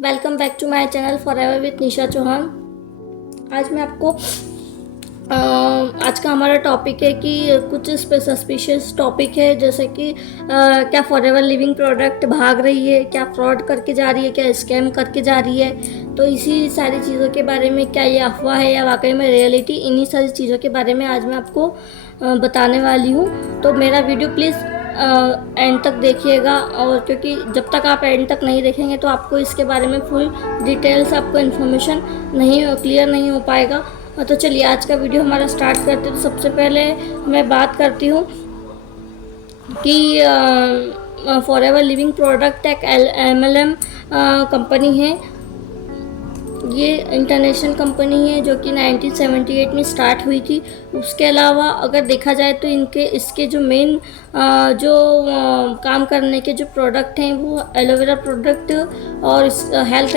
Welcome back to my channel forever with Nisha Chauhan. आज मैं आपको आज का हमारा टॉपिक है कि कुछ सस्पिशियस टॉपिक है, जैसे कि क्या फॉरएवर लिविंग प्रोडक्ट भाग रही है, क्या फ्रॉड करके जा रही है, क्या स्कैम करके जा रही है। तो इसी सारी चीज़ों के बारे में, क्या ये अफवाह है या वाकई में रियलिटी, इन्हीं सारी चीज़ों के बारे में आज मैं आपको बताने वाली हूँ। तो मेरा वीडियो प्लीज़ एंड तक देखिएगा, और क्योंकि जब तक आप एंड तक नहीं देखेंगे तो आपको इसके बारे में फुल डिटेल्स, आपको इन्फॉर्मेशन क्लियर नहीं हो पाएगा। तो चलिए आज का वीडियो हमारा स्टार्ट करते हैं। तो सबसे पहले मैं बात करती हूँ कि फॉरएवर लिविंग प्रोडक्ट एक MLM कंपनी है। ये इंटरनेशनल कंपनी है जो कि 1978 में स्टार्ट हुई थी। उसके अलावा अगर देखा जाए तो इसके जो मेन काम करने के जो प्रोडक्ट हैं वो एलोवेरा प्रोडक्ट और हेल्थ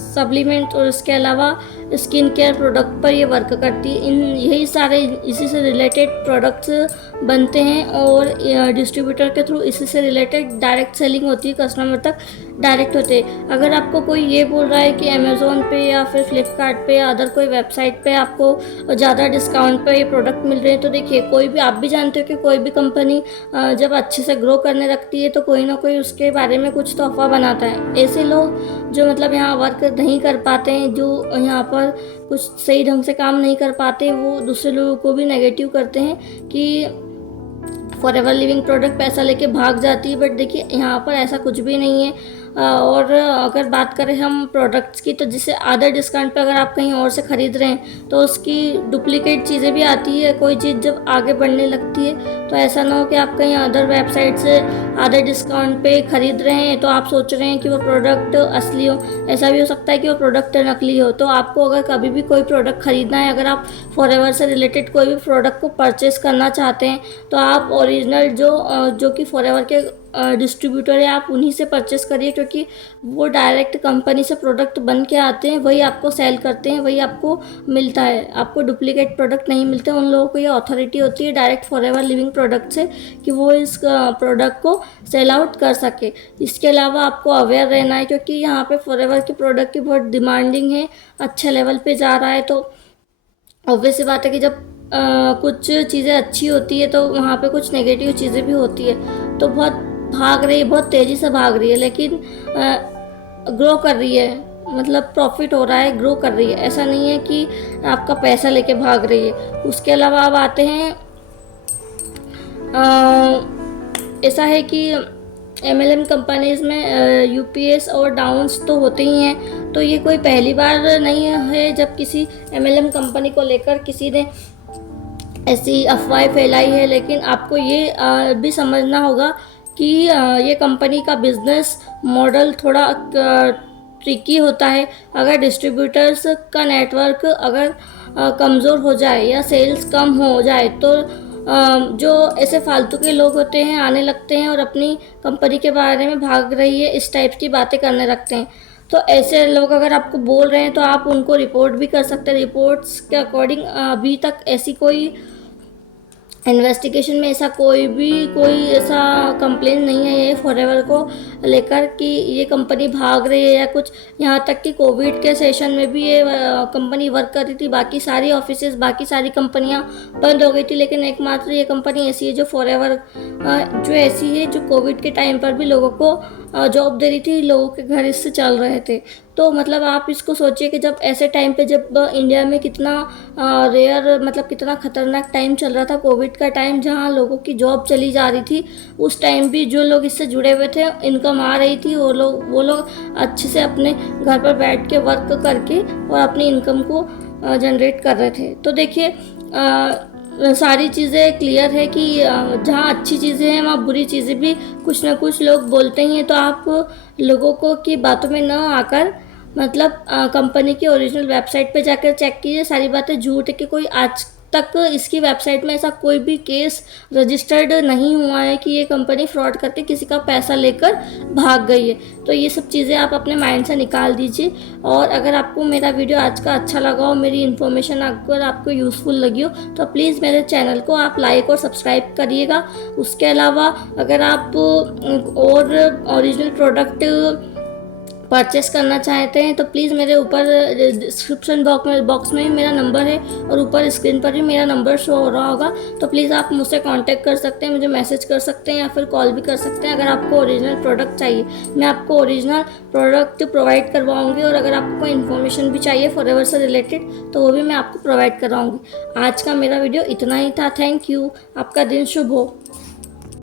सप्लीमेंट, और इसके अलावा स्किन केयर प्रोडक्ट पर ये वर्क करती है। यही सारे इसी से रिलेटेड प्रोडक्ट्स बनते हैं और डिस्ट्रीब्यूटर के थ्रू इसी से रिलेटेड डायरेक्ट सेलिंग होती है, कस्टमर तक डायरेक्ट होते हैं। अगर आपको कोई ये बोल रहा है कि अमेज़ोन पे या फिर फ्लिपकार्ट पे या अदर कोई वेबसाइट पे आपको ज़्यादा डिस्काउंट पे ये प्रोडक्ट मिल रहे हैं, तो देखिए, कोई भी, आप भी जानते हो कि कोई भी कंपनी जब अच्छे से ग्रो करने लगती है तो कोई ना कोई उसके बारे में कुछ तो अफवाह बनाता है। ऐसे लोग जो मतलब यहाँ वर्क नहीं कर पाते हैं, जो यहाँ पर कुछ सही ढंग से काम नहीं कर पाते, वो दूसरे लोगों को भी नेगेटिव करते हैं कि फॉरएवर लिविंग प्रोडक्ट पैसा लेके भाग जाती है। बट देखिए, यहाँ पर ऐसा कुछ भी नहीं है। और अगर बात करें हम प्रोडक्ट्स की, तो जैसे आधे डिस्काउंट पे अगर आप कहीं और से ख़रीद रहे हैं तो उसकी डुप्लीकेट चीज़ें भी आती है। कोई चीज़ जब आगे बढ़ने लगती है तो ऐसा ना हो कि आप कहीं अदर वेबसाइट से आधे डिस्काउंट पे ख़रीद रहे हैं तो आप सोच रहे हैं कि वो प्रोडक्ट असली हो। ऐसा भी हो सकता है कि वो प्रोडक्ट नकली हो। तो आपको अगर कभी भी कोई प्रोडक्ट ख़रीदना है, अगर आप फॉरएवर से रिलेटेड कोई भी प्रोडक्ट को परचेस करना चाहते हैं, तो आप ओरिजिनल जो कि फॉरएवर के डिस्ट्रीब्यूटर है, आप उन्हीं से परचेस करिए, क्योंकि वो डायरेक्ट कंपनी से प्रोडक्ट बन के आते हैं, वही आपको सेल करते हैं, वही आपको मिलता है। आपको डुप्लीकेट प्रोडक्ट नहीं मिलते। उन लोगों को ये अथॉरिटी होती है डायरेक्ट फॉरएवर लिविंग प्रोडक्ट से कि वो इस प्रोडक्ट को सेल आउट कर सके। इसके अलावा आपको अवेयर रहना है, क्योंकि यहाँ पे फॉरएवर की प्रोडक्ट की बहुत डिमांडिंग है, अच्छे लेवल पे जा रहा है। तो ऑब्वियस सी बात है कि जब कुछ चीज़ें अच्छी होती है तो वहाँ पे कुछ नेगेटिव चीज़ें भी होती है। तो बहुत भाग रही है, बहुत तेज़ी से भाग रही है, लेकिन ग्रो कर रही है, मतलब प्रॉफिट हो रहा है, ग्रो कर रही है। ऐसा नहीं है कि आपका पैसा लेके भाग रही है। उसके अलावा अब आते हैं, ऐसा है कि MLM कंपनीज़ में UPS और डाउन्स तो होते ही हैं। तो ये कोई पहली बार नहीं है जब किसी MLM कंपनी को लेकर किसी ने ऐसी अफवाहें फैलाई है। लेकिन आपको ये भी समझना होगा कि ये कंपनी का बिजनेस मॉडल थोड़ा ट्रिकी होता है। अगर डिस्ट्रीब्यूटर्स का नेटवर्क अगर कमज़ोर हो जाए या सेल्स कम हो जाए तो जो ऐसे फालतू के लोग होते हैं आने लगते हैं और अपनी कंपनी के बारे में भाग रही है इस टाइप की बातें करने लगते हैं। तो ऐसे लोग अगर आपको बोल रहे हैं तो आप उनको रिपोर्ट भी कर सकते हैं। रिपोर्ट्स के अकॉर्डिंग अभी तक ऐसी कोई इन्वेस्टिगेशन में कोई ऐसा कंप्लेन नहीं है ये फॉरएवर को लेकर कि ये कंपनी भाग रही है या कुछ। यहाँ तक कि कोविड के सेशन में भी ये कंपनी वर्क कर रही थी। बाकी सारी ऑफिसेज, बाकी सारी कंपनियाँ बंद हो गई थी, लेकिन एकमात्र ये कंपनी ऐसी है जो फॉरएवर जो ऐसी है जो कोविड के टाइम पर भी लोगों को जॉब दे रही थी, लोगों के घर इससे चल रहे थे। तो मतलब आप इसको सोचिए कि जब ऐसे टाइम पे, जब इंडिया में कितना रेयर, मतलब कितना ख़तरनाक टाइम चल रहा था, कोविड का टाइम, जहाँ लोगों की जॉब चली जा रही थी, उस टाइम भी जो लोग इससे जुड़े हुए थे, इनकम आ रही थी, वो लोग अच्छे से अपने घर पर बैठ के वर्क करके और अपनी इनकम को जनरेट कर रहे थे। तो देखिए, सारी चीज़ें क्लियर है कि जहाँ अच्छी चीज़ें हैं वहाँ बुरी चीज़ें भी कुछ ना कुछ लोग बोलते ही हैं। तो आप लोगों को की बातों में न आकर, मतलब कंपनी की ओरिजिनल वेबसाइट पे जाकर चेक कीजिए। सारी बातें झूठ है कि कोई आज तक इसकी वेबसाइट में ऐसा कोई भी केस रजिस्टर्ड नहीं हुआ है कि ये कंपनी फ्रॉड करके किसी का पैसा लेकर भाग गई है। तो ये सब चीज़ें आप अपने माइंड से निकाल दीजिए। और अगर आपको मेरा वीडियो आज का अच्छा लगा हो, मेरी इन्फॉर्मेशन अगर आपको यूज़फुल लगी हो, तो प्लीज़ मेरे चैनल को आप लाइक और सब्सक्राइब करिएगा। उसके अलावा अगर आप और ओरिजिनल प्रोडक्ट परचेस करना चाहते हैं तो प्लीज़ मेरे ऊपर डिस्क्रिप्शन बॉक्स में मेरा नंबर है और ऊपर स्क्रीन पर भी मेरा नंबर शो हो रहा होगा। तो प्लीज़ आप मुझसे कांटेक्ट कर सकते हैं, मुझे मैसेज कर सकते हैं या फिर कॉल भी कर सकते हैं। अगर आपको ओरिजिनल प्रोडक्ट चाहिए, मैं आपको ओरिजिनल प्रोडक्ट प्रोवाइड करवाऊँगी, और अगर आपको कोई इन्फॉर्मेशन भी चाहिए फॉरएवर से रिलेटेड तो वो भी मैं आपको प्रोवाइड करवाऊँगी। आज का मेरा वीडियो इतना ही था। Thank you. आपका दिन शुभ हो।